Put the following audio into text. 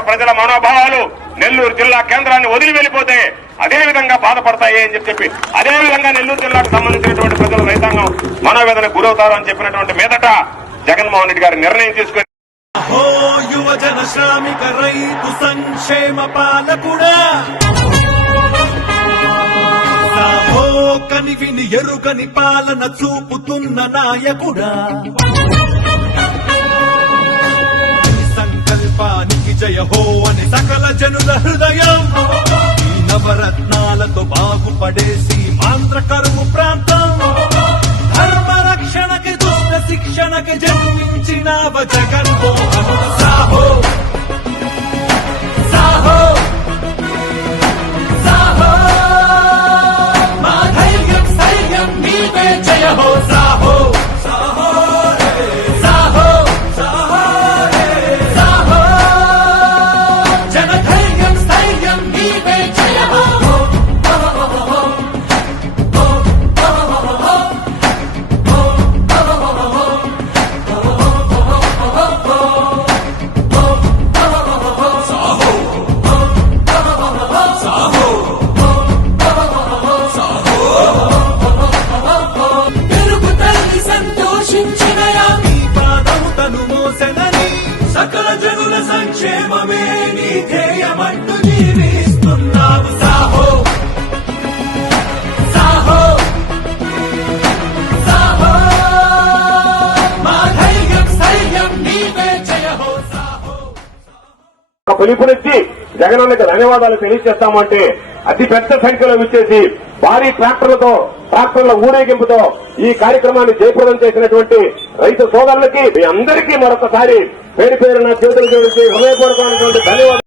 ప్రజల మనోభాలు నెల్లూరు జిల్లా కేంద్రాన్ని వదిలి వెళ్ళిపోతే అదే విధంగా బాధపడతాయి అని చెప్పి అదేవిధంగా అదే విధంగా నెల్లూరు జిల్లాకు సంబంధించినటువంటి ప్రజల రైతాంగం మనోవేదన గురవుతారు అని చెప్పినటువంటి మీదట జగన్మోహన్ రెడ్డి గారు నిర్ణయం తీసుకుని ఓ యువజన శ్రామిక రైతు సంక్షేమ పాలకుడా. సాహో కనివిని ఎరుకని పాలన చూపుతున్న నాయకుడా. జయ హో అని సకల జనుల హృదయం. ఈ నవరత్నాలతో బాగుపడేసి మాంత్ర కరువు ప్రాంతం. ధర్మ రక్షణకి దుష్ట శిక్షణకి జన్మించిన జగన్మోహన్ సకల జనుల సంక్షేమమే నీ ధ్యేయమంటూ జీవిస్తున్నావు. సాహో. సాహో. సాహో. మా ధైర్యం స్థైర్యం నీవే జయ సాహో. పిలుపునిచ్చి జగనన్నకి ధన్యవాదాలు తెలియజేస్తామంటే అతి పెద్ద సంఖ్యలో విచ్చేసి భారీ ట్రాక్టర్లతో ట్రాక్టర్ల ఊరేగింపుతో ఈ కార్యక్రమాన్ని జయప్రదం చేసినటువంటి రైతు సోదరులకి మీ అందరికీ మరొకసారి పేరు పేరున చేతులు జోడించి హృదయపూర్వకమైనటువంటి ధన్యవాదాలు.